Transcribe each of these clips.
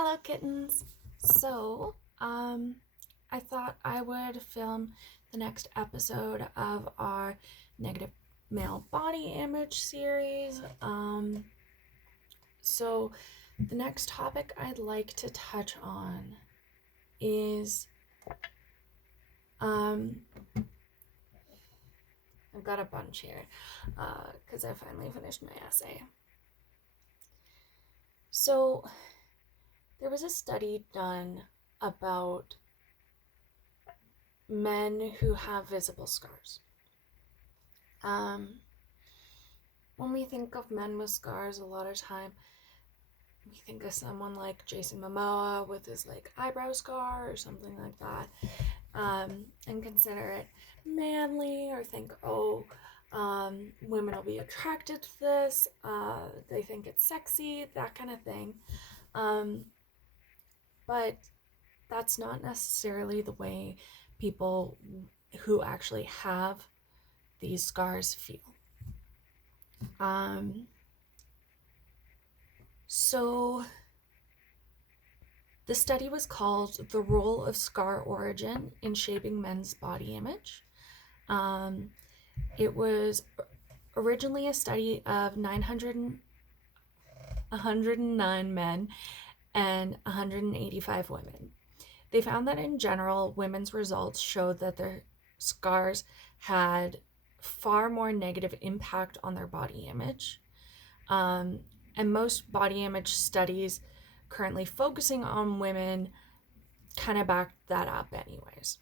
Hello, kittens. So, I thought I would film the next episode of our negative male body image series. So the next topic I'd like to touch on is, um, I've got a bunch here, because I finally finished my essay. So there was a study done about men who have visible scars. When we think of men with scars, a lot of time we think of someone like Jason Momoa with his eyebrow scar or something like that, and consider it manly, or think, women will be attracted to this. They think it's sexy, that kind of thing. But that's not necessarily the way people who actually have these scars feel. So the study was called The Role of Scar Origin in Shaping Men's Body Image. It was originally a study of 109 men and 185 women. They found that in general, women's results showed that their scars had far more negative impact on their body image. And most body image studies currently focusing on women kind of backed that up anyways.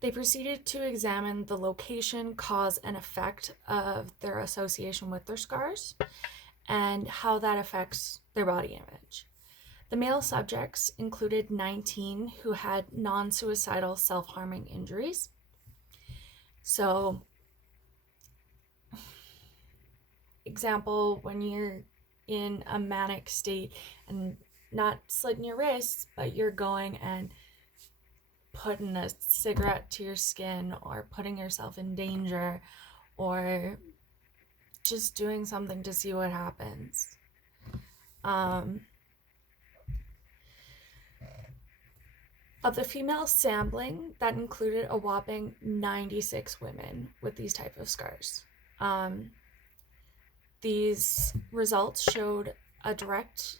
They proceeded to examine the location, cause, and effect of their association with their scars and how that affects their body image. The male subjects included 19 who had non-suicidal self-harming injuries. So, example, when you're in a manic state and not slitting your wrists, but you're going and putting a cigarette to your skin, or putting yourself in danger, or just doing something to see what happens. Of the female sampling, that included a whopping 96 women with these type of scars. These results showed a direct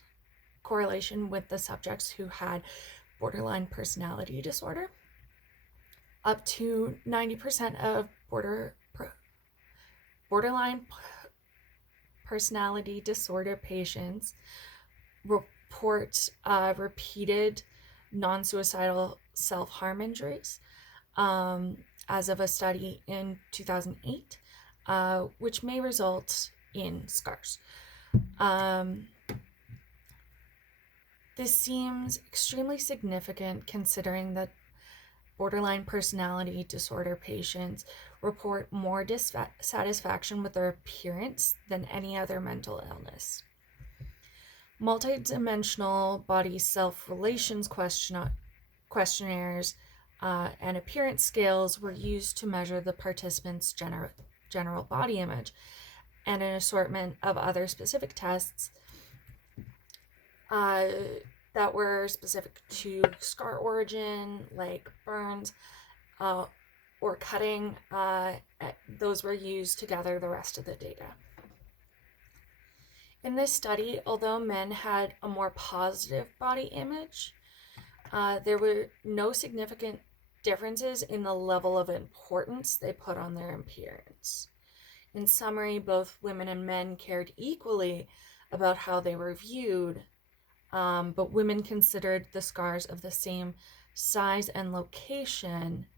correlation with the subjects who had borderline personality disorder. Up to 90% of borderline personality disorder patients report repeated non-suicidal self-harm injuries, as of a study in 2008, which may result in scars. This seems extremely significant considering that borderline personality disorder patients report more dissatisfaction with their appearance than any other mental illness. Multidimensional body self-relations questionnaires and appearance scales were used to measure the participants' general body image, and an assortment of other specific tests that were specific to scar origin, like burns or cutting. Those were used to gather the rest of the data. In this study, although men had a more positive body image, there were no significant differences in the level of importance they put on their appearance. In summary, both women and men cared equally about how they were viewed, but women considered the scars of the same size and location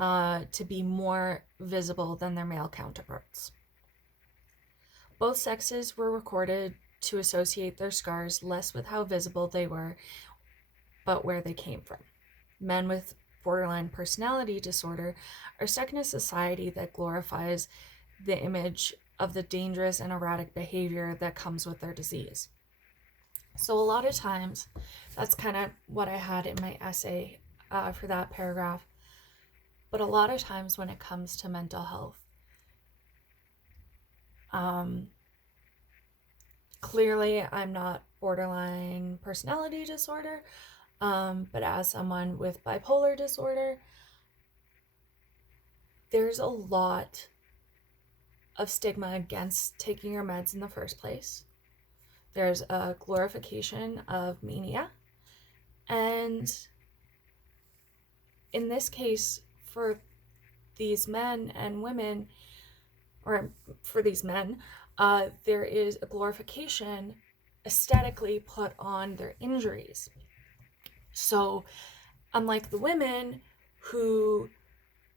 to be more visible than their male counterparts. Both sexes were recorded to associate their scars less with how visible they were, but where they came from. Men with borderline personality disorder are stuck in a society that glorifies the image of the dangerous and erratic behavior that comes with their disease. So a lot of times, that's kind of what I had in my essay for that paragraph. But a lot of times when it comes to mental health, clearly I'm not borderline personality disorder, but as someone with bipolar disorder, there's a lot of stigma against taking your meds in the first place. There's a glorification of mania. And in this case, for these men and women, or for these men, there is a glorification aesthetically put on their injuries. So, unlike the women who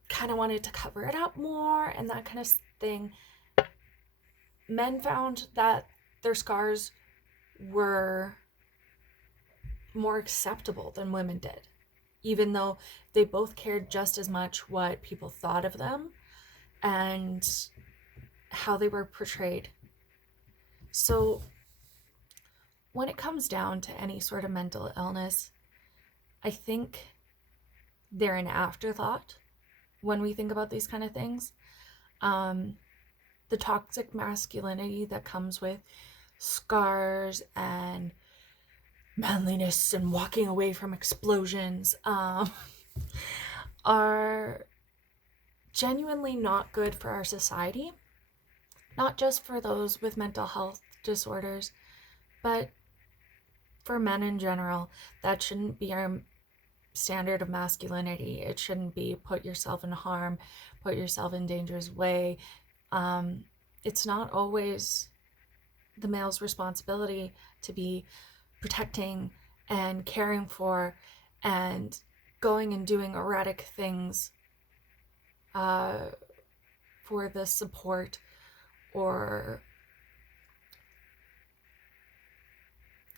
kind of wanted to cover it up more and that kind of thing, men found that their scars were more acceptable than women did, even though they both cared just as much what people thought of them and how they were portrayed. So when it comes down to any sort of mental illness, I think they're an afterthought when we think about these kind of things. The toxic masculinity that comes with scars and manliness and walking away from explosions are genuinely not good for our society, not just for those with mental health disorders, but for men in general. That shouldn't be our standard of masculinity. It shouldn't be put yourself in harm, put yourself in danger's way. It's not always the male's responsibility to be protecting and caring for and going and doing erratic things for the support or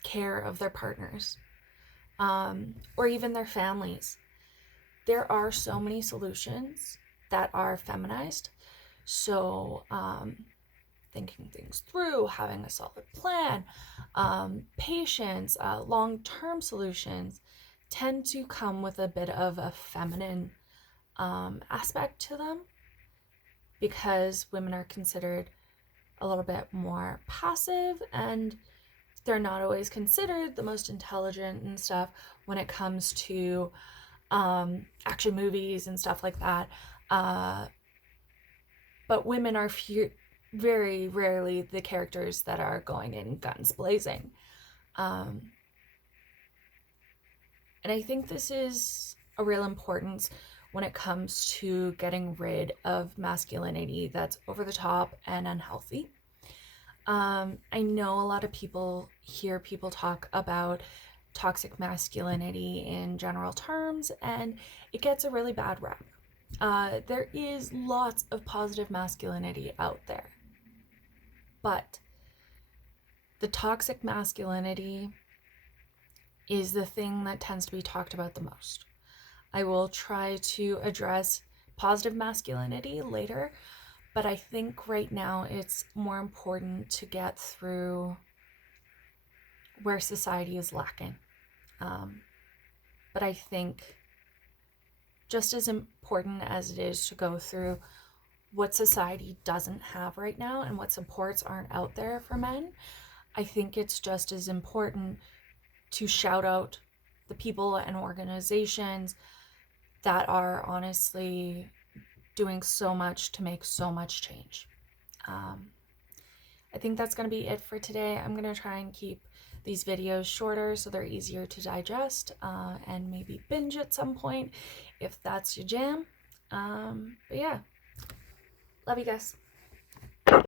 care of their partners, or even their families. There are so many solutions that are feminized. So thinking things through, having a solid plan, patience, long-term solutions tend to come with a bit of a feminine aspect to them, because women are considered a little bit more passive and they're not always considered the most intelligent and stuff when it comes to action movies and stuff like that. But women are very rarely the characters that are going in guns blazing. And I think this is a real importance when it comes to getting rid of masculinity that's over the top and unhealthy. I know a lot of people hear people talk about toxic masculinity in general terms, and it gets a really bad rap. There is lots of positive masculinity out there, but the toxic masculinity is the thing that tends to be talked about the most. I will try to address positive masculinity later, but I think right now it's more important to get through where society is lacking. But I think just as important as it is to go through what society doesn't have right now and what supports aren't out there for men, I think it's just as important to shout out the people and organizations that are honestly doing so much to make so much change. I think that's going to be it for today. I'm going to try and keep these videos shorter so they're easier to digest, and maybe binge at some point if that's your jam. But yeah, love you guys.